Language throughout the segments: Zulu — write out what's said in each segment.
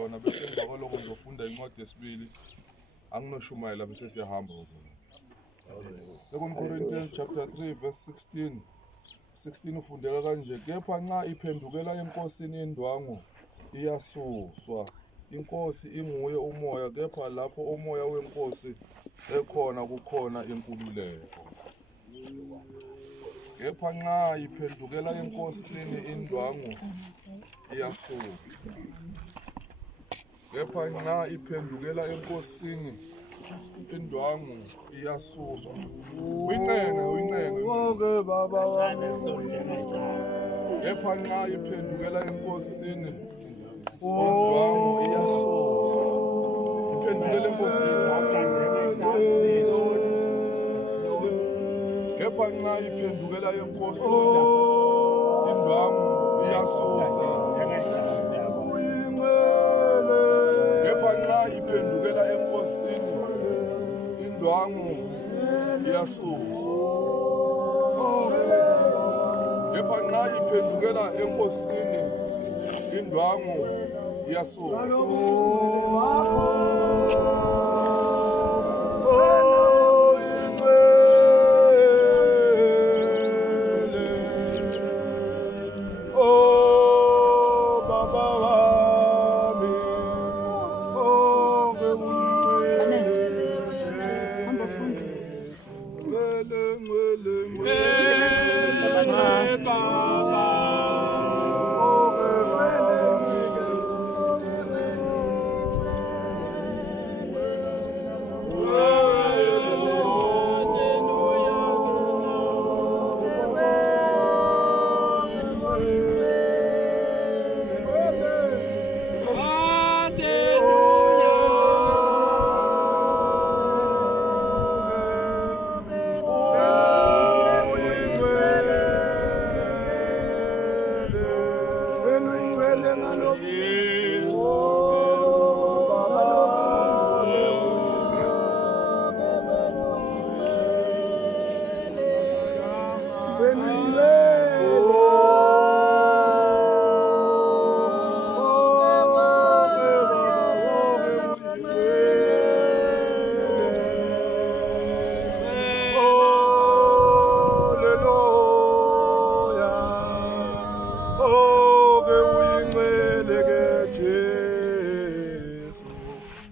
yona bese emva kwaloko ngizofunda incwadi yesibili anginoshumayela bese siyahamba wazona. 2 Corinthians chapter 3 verse 16 ufundeka kanje, kepha nxa iphendukela enkosini indwangu iyasuswa. Inkosi inguye umoya, kepha lapho umoya wenkosi ekhona kukhona inkululeko. Kepha nxa iphendukela enkosini indwangu iyasuswa. Kepha nxa iphendukela enkosini indwangu iyasuswa. Uyincenge. Kepha nxa iphendukela enkosini indwangu iyasuswa. Iphendukela enkosini. Kepha nxa iphendukela enkosini indwangu iyasuswa. Kepha nxa iphendukela enkosini indwangu iyasuswa. Kepha nxa iphendukela enkosini indwangu iyasuswa.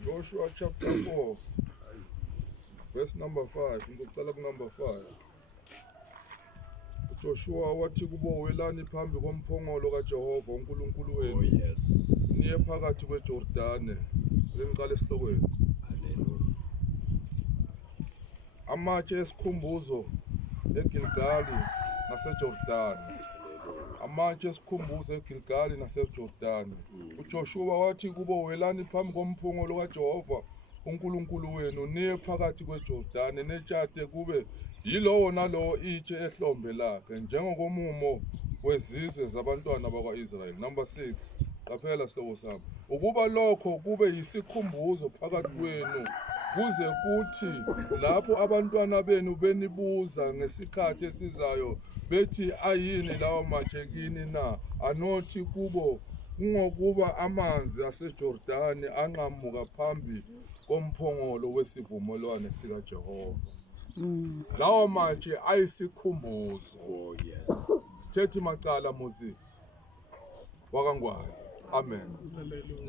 Joshua chapter 4 verse number 5. Ngicela ku number 5. Joshua wathi kubo, welani phambi komphongolo kaJehova uNkulunkulu wenu. Niye phakathi kweJordani. Ngicela esihlokweni. Amatshe esikhumbuzo eGilgali naseJordani. Amatshe esikhumbuzo eGilgali naseJordani. uJoshua wathi kubo, welani phambi komphongolo kaJehova uNkulunkulu wenu, niye phakathi kweJordani netshate kube yilowo nalowo itshe ehlombe lakhe njengokomumo wezizwe zabantwana bakwa-Israyeli. Number 6. Qaphela sihlobo sami. Ukuba lokho kube yisikhumbuzo phakathi kwenu, kuze kuthi lapho abantwana benu benibuza ngesikhathi esizayo bethi, ayini lawo matshe kini na? Anothi kubo, kungokuba amanzi aseJordani anqamuka phambi komphongolo wesivumelwano sikaJehova. Lawo matshe ayisikhumbuzo. Sithethi macala muzi wakangwane. Amen.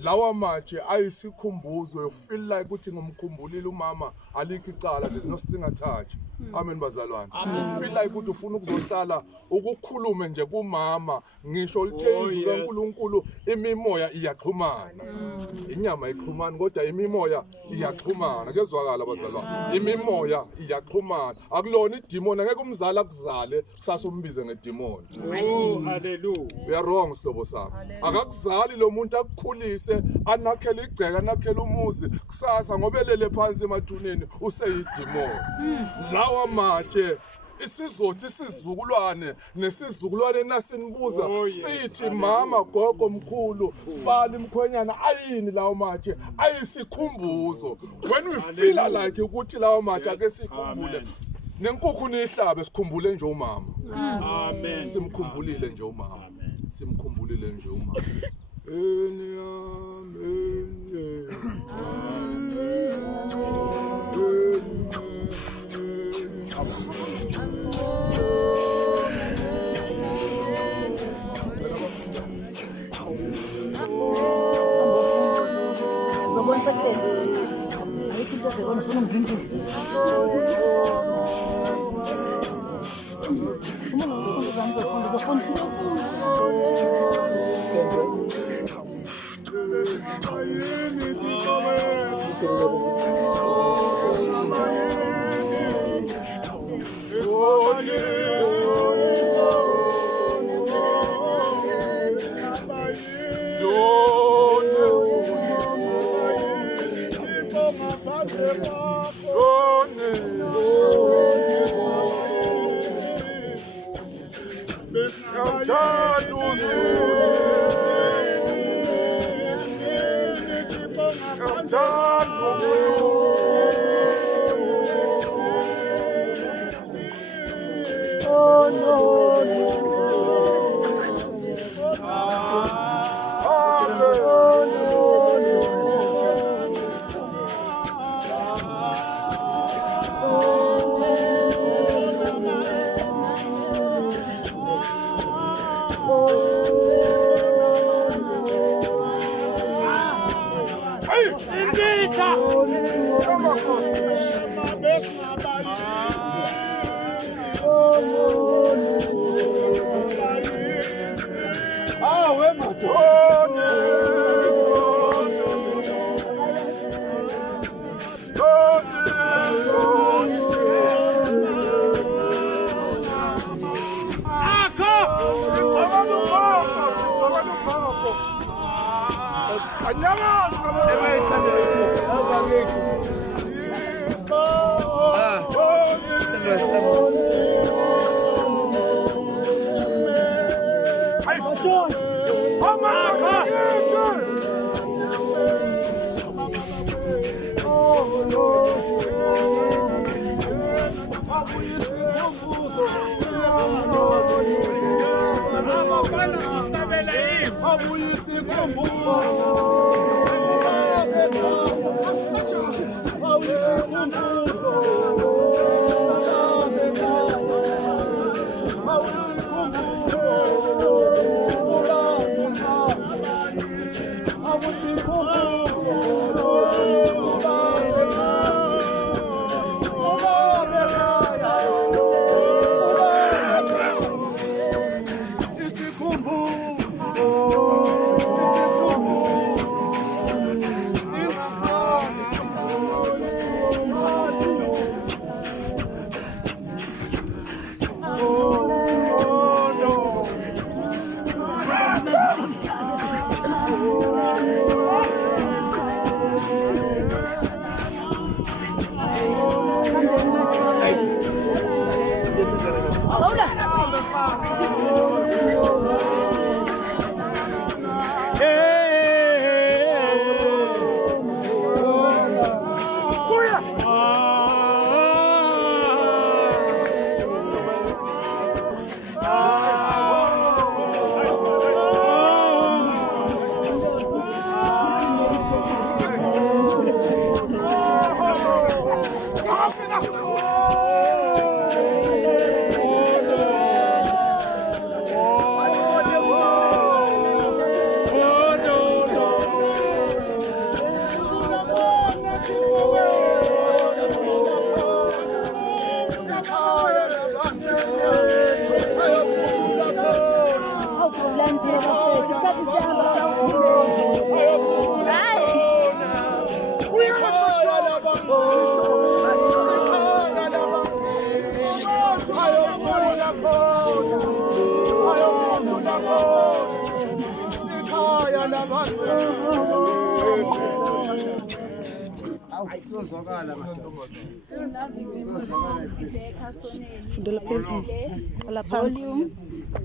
Lawa matshe ayisikhumbuzo. You feel like ukuthi ngumkhumbulile umama alikho icala, there's no string attached. Amen bazalwane. You feel like ukuthi ufuna ukuzohlala ukukhulume nje kumama, ngisho lithe izwi kaNkulunkulu imimoya iyaxhumana. Inyama ayixhumani kodwa imimoya iyaxhumana. Kezwakala bazalwane. Imimoya iyaxhumana. Akulona idemon, angeke umzala akuzale kusasa umbize ngedemon. Oh hallelujah. We are wrong sihlobo sami. Akakuzali lo muntu akukhulise anakhele igceke anakhele umuzi kusasa ngobelele phansi emathuneni useyidemon. Lawa matshe isizothi isizukulwane nesizukulwane nasinibuza sithi mama gogo mkhulu sibali mkhwenyana ayini lawo matshe ayisikhumbuzo. When we feel like ukuthi lawo matshe ake sikhumbule nenkukhu nihlabe sikhumbule nje umama. Amen. Simkhumbulile nje umama. Simkhumbulile nje umama.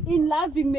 In loving